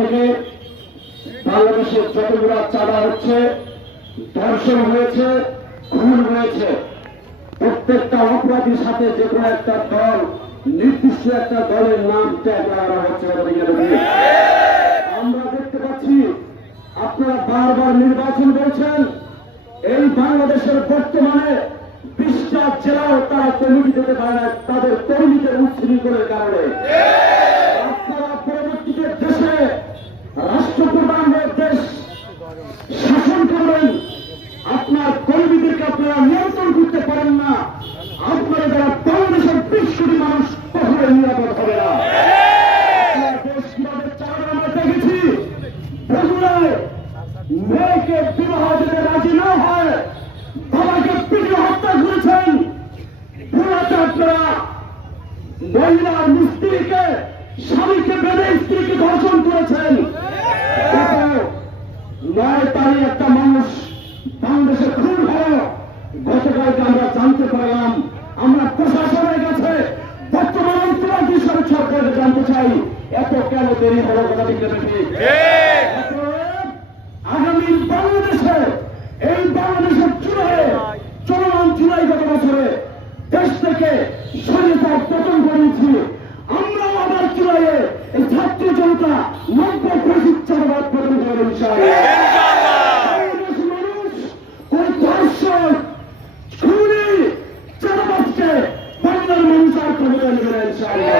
থেকে বাংলাদেশের যতগুলো চাঁদা হচ্ছে, ধর্ষণ হয়েছে, খুন হয়েছে, প্রত্যেকটা অপরাধীর সাথে যে কোনো একটা দল, নির্দিষ্ট একটা দলের নাম ত্যাগ করা হচ্ছে। আমরা দেখতে পাচ্ছি, আপনারা বারবার নির্বাচন করেছেন এই বাংলাদেশের বর্তমানে বিশটা জেলাও তারা কমিটি দিতে পারে তাদের কর্মীদের উচ্ছৃঙ্খলের কারণে আপনারা পরবর্তীতে দেশে রাষ্ট্রপ্রধান হয়ে দেশ শাসন করবেন আপনার কর্মীদেরকে আপনারা নিয়ন্ত্রণ করতে পারেন না আপনারা যারা বাংলাদেশের বিশ কোটি মানুষ নিরাপদ হবে না। দেখেছি। বগুড়ায় মেয়েকে বিবাহ দিতে রাজি না হয়, বাবাকে পিঠে হত্যা করেছেন। আপনারা। মহিলা মিস্ত্রিকে স্বামীকে বেঁধে স্ত্রীকে ধর্ষণ করেছেন। নয় তারিখ একটা মানুষ বাংলাদেশে খুন হলো গতকালকে আমরা জানতে পারলাম আমরা প্রশাসনের কাছে বর্তমান অন্তর্বর্তী সরকারকে জানতে চাই এত কেন দেরি হলো কথা ঠিক আগামী বাংলাদেশে এই বাংলাদেশের চূড়ায় চলমান চূড়াই গত বছরে দেশ থেকে স্বাধীনতার পতন করেছি আমরাও আবার চূড়াইয়ে এই ছাত্র জনতা নব্বই পঁচিশ চারবার পতন করে মানুষ কোন ধর্ষণ খুনি চারাবাসকে বাংলার মানুষ আর খবরে নেবে ইনশাআল্লাহ।